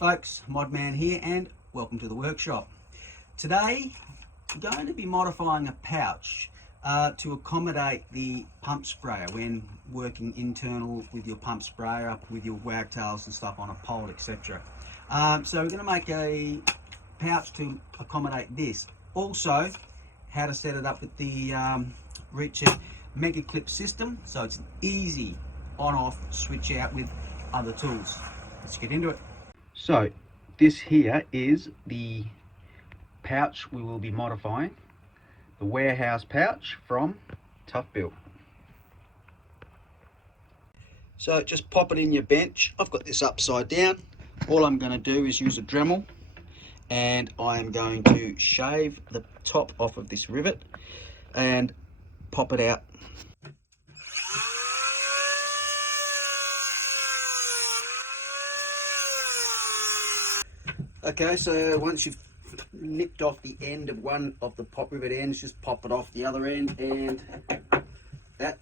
folks, Modman here and welcome to the workshop. Today I'm going to be modifying a pouch to accommodate the pump sprayer when working internal with your pump sprayer, with your wagtails and stuff on a pole, etc. So we're going to make a pouch to accommodate this. Also, how to set it up with the Reach It Mega Clip system, so it's an easy on-off switch out with other tools. Let's get into it. So this here is the pouch we will be modifying, the warehouse pouch from Tough Built. So just pop it in your bench. I've got this upside down. All I'm going to do is use a Dremel and I'm going to shave the top off of this rivet and pop it out. Okay, so once you've nipped off the end of one of the pop rivet ends, just pop it off the other end, and that,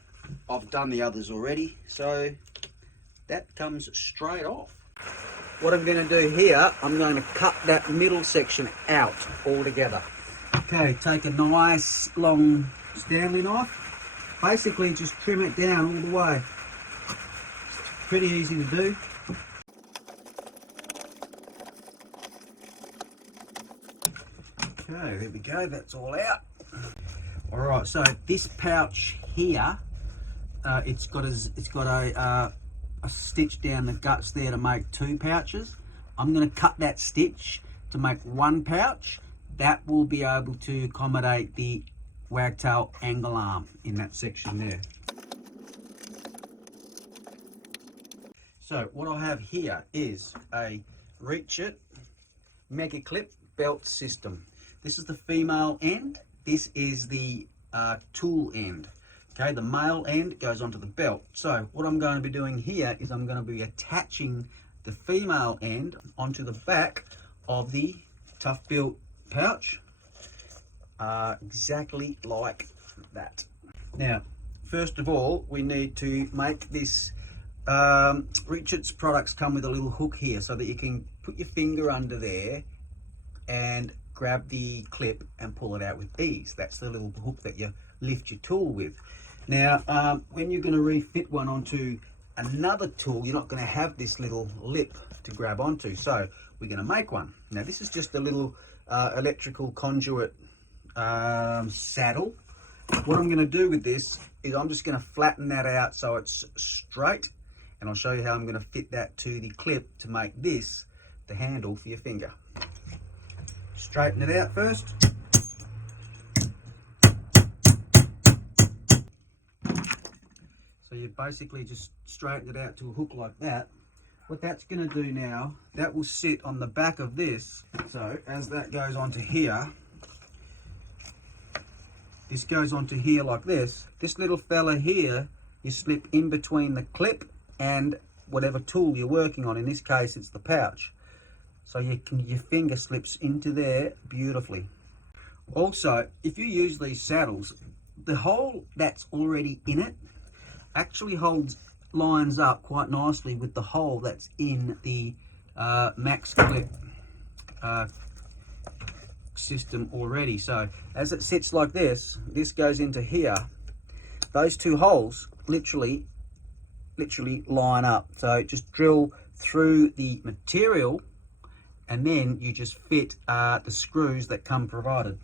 I've done the others already, so that comes straight off. What I'm going to do here, I'm going to cut that middle section out altogether. Okay, take a nice long Stanley knife, basically just trim it down all the way. Pretty easy to do. Okay, there we go, that's all out. Alright, so this pouch here, it's got a stitch down the guts there to make two pouches. I'm going to cut that stitch to make one pouch. That will be able to accommodate the wagtail angle arm in that section there. So what I have here is a Reach It Mega Clip belt system. This is the female end, this is the tool end. Okay, the male end goes onto the belt. So what I'm going to be doing here is I'm going to be attaching the female end onto the back of the Tough Built pouch, exactly like that. Now, first of all, we need to make this, Reach It's products come with a little hook here so that you can put your finger under there and grab the clip and pull it out with ease. That's the little hook that you lift your tool with. Now, when you're going to refit one onto another tool, you're not going to have this little lip to grab onto, so we're going to make one. Now, this is just a little electrical conduit saddle. What I'm going to do with this is I'm just going to flatten that out so it's straight, and I'll show you how I'm going to fit that to the clip to make this the handle for your finger. Straighten it out first. So you basically just straighten it out to a hook like that. What that's going to do now, that will sit on the back of this. So as that goes onto here, this goes onto here like this. This little fella here, you slip in between the clip and whatever tool you're working on. In this case, it's the pouch. So your finger slips into there beautifully. Also, if you use these saddles, the hole that's already in it actually lines up quite nicely with the hole that's in the max clip system already. So as it sits like this, this goes into here. Those two holes literally line up. So just drill through the material, and then you just fit the screws that come provided.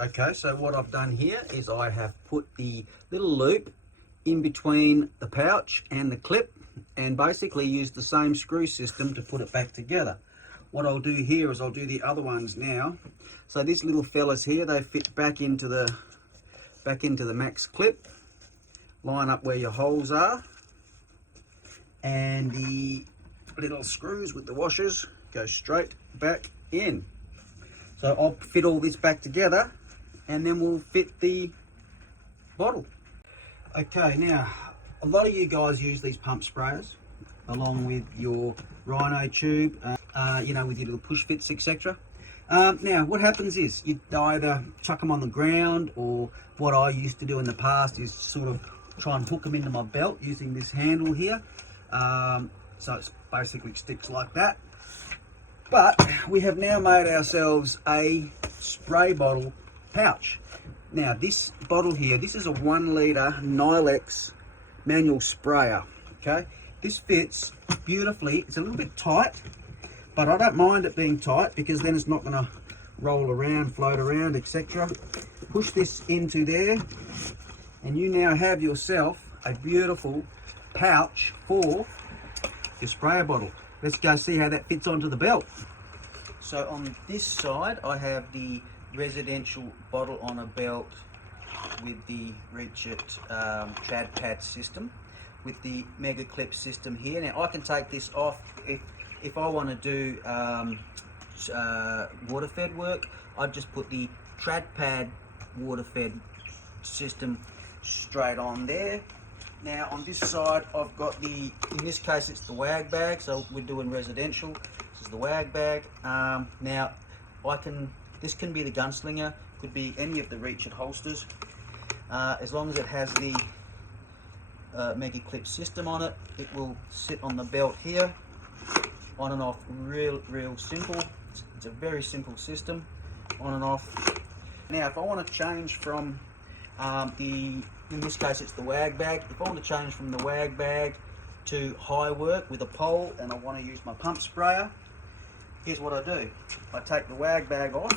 Okay, so what I've done here is I have put the little loop in between the pouch and the clip, and basically used the same screw system to put it back together. What I'll do here is I'll do the other ones now. So these little fellas here, they fit back into the max clip. Line up where your holes are, and the little screws with the washers go straight back in. So I'll fit all this back together and then we'll fit the bottle. Okay, now a lot of you guys use these pump sprayers along with your Rhino tube, you know, with your little push fits, etc. Now, what happens is you either chuck them on the ground, or what I used to do in the past is sort of try and hook them into my belt using this handle here. So it basically sticks like that. But we have now made ourselves a spray bottle pouch. Now this bottle here, this is a 1 litre Nylex manual sprayer. Okay, this fits beautifully. It's a little bit tight, but I don't mind it being tight because then it's not going to roll around, float around, etc. Push this into there, and you now have yourself a beautiful pouch for your sprayer bottle. Let's go see how that fits onto the belt. So on this side, I have the residential bottle on a belt with the Reach It trad pad system, with the mega clip system here. Now I can take this off if I want to do water fed work. I'd just put the trad pad water fed system straight on there. Now on this side I've got in this case it's the wag bag, so we're doing residential. This is the wag bag. Now this can be the gunslinger, could be any of the Reach It holsters, as long as it has the mega clip system on it. It will sit on the belt here, on and off, real simple. It's a very simple system, on and off. Now if I want to change from in this case it's the wag bag, if I want to change from the wag bag to high work with a pole and I want to use my pump sprayer, here's what I do. I take the wag bag off,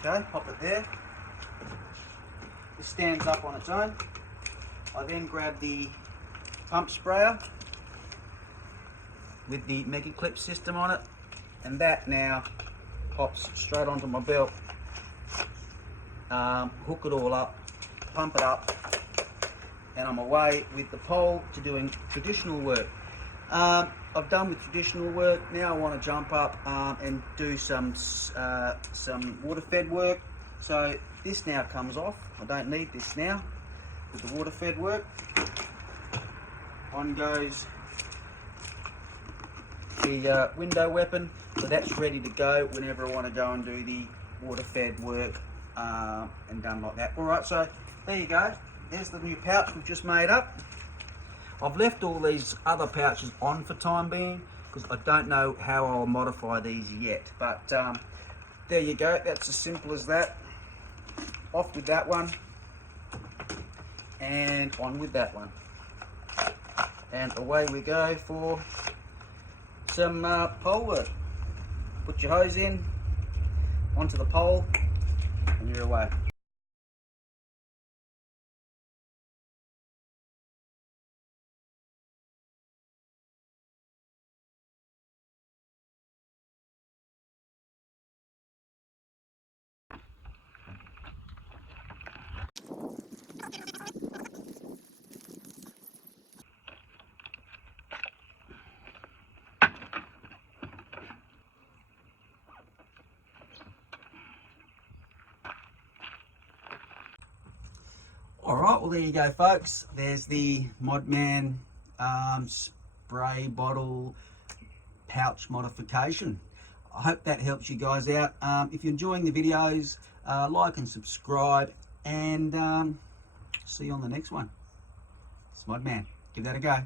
okay, pop it there. This stands up on its own. I then grab the pump sprayer with the mega clip system on it, and that now pops straight onto my belt. Hook it all up, pump it up, and I'm away with the pole to doing traditional work. I've done with traditional work. Now I want to jump up and do some water fed work. So this now comes off. I don't need this now with the water fed work. On goes the window weapon, so that's ready to go whenever I want to go and do the water fed work and done like that. Alright, so there you go. There's the new pouch we've just made up. I've left all these other pouches on for time being because I don't know how I'll modify these yet, but there you go. That's as simple as that. Off with that one and on with that one, and away we go for some pole work. Put your hose in onto the pole and you're away. Alright, well there you go folks, there's the Modman spray bottle pouch modification. I hope that helps you guys out. If you're enjoying the videos, like and subscribe, and see you on the next one. It's Modman, give that a go.